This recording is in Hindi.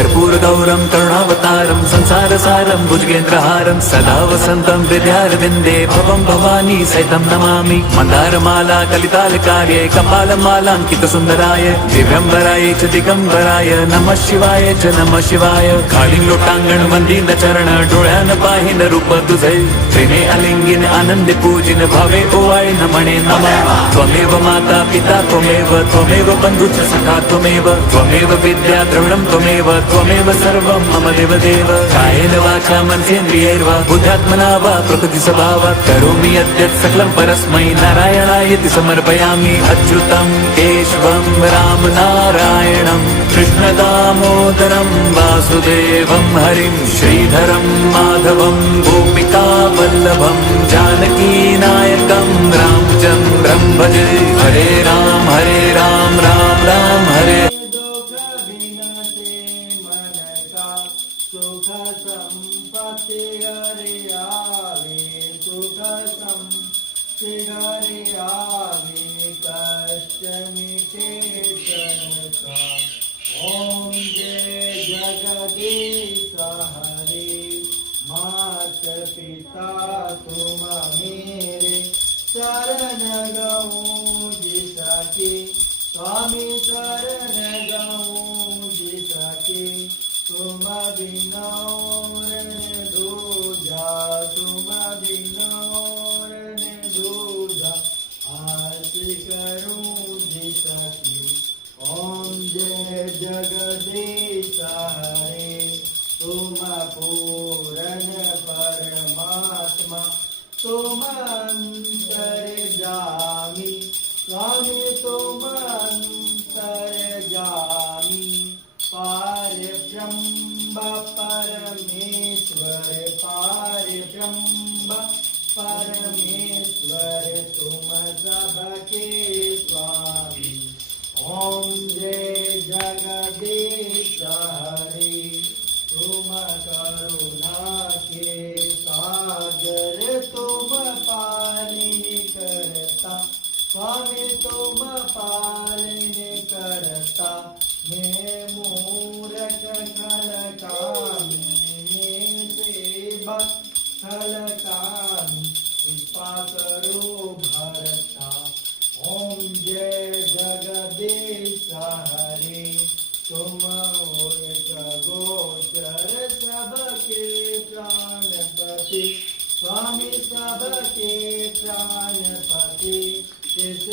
कर्पूरगौरं करुणावतारं संसारसारं भुजगेन्द्रहारं सदा वसन्तं हृदयारविन्दे भवं भवानी सहितं नमामि मन्दारमाला कलितालकार्ये कपालमालाङ्कितसुन्दराय दिव्यम्बराय च दिगम्बराय नमः शिवाय च नमः शिवाय कालिं लोटांगण वंदिन चरण डोळ्यान पाहिन रूप तुझे प्रेमे अलिंगिन आनंदे पूजिन भावे ओवाळे नमणे नमः त्वमेव माता पिता त्वमेव बन्धुश्च सखा त्वमेव विद्या द्रविणं त्वमेव सर्वं मम देवदेव कायेन वाचा मनसेन्द्रियैर्वा बुद्ध्यात्मना वा प्रकृतिस्वभावात् करोमि यद्यत् सकलं परस्मै नारायणायति समर्पयामि अच्युतं केशवं राम नारायणं कृष्णदामोदरं वासुदेवं हरिं श्रीधरं माधवं गोपिका वल्लभं जानकीनायकं रामचन्द्रं भजे हरे राम राम राम हरे सुख संपत्ति हरे आवे सुख संपत्ति हरे आवे कष्ट मिटे तनका ओम जय जगदीश हरे मात पिता तुम मेरे शरण गऊँ जिसके स्वामी शरण गऊँ जिसके तुम बिना दूजा तुम बिना दूजा आस करूं जिसकी ओम जय जगदीश हरे तुम पूर्ण परमात्मा तुम अंतर्यामी स्वामी तुम अंतर्यामी पारब्रह्म परमेश्वर पारब्रह्म परमेश्वर तुम सबके स्वामी ओम जय जगदीश हरे तुम करुणा के सागर तुम पालन करता स्वामी तुम पालन करता मैं मूरख खलकामी मैं सेवक खलकामी कृपा करो भरता ओम जय जगदीश हरे तुम एक गोचर सबके प्राणपति स्वामी सबके प्राणपति जिस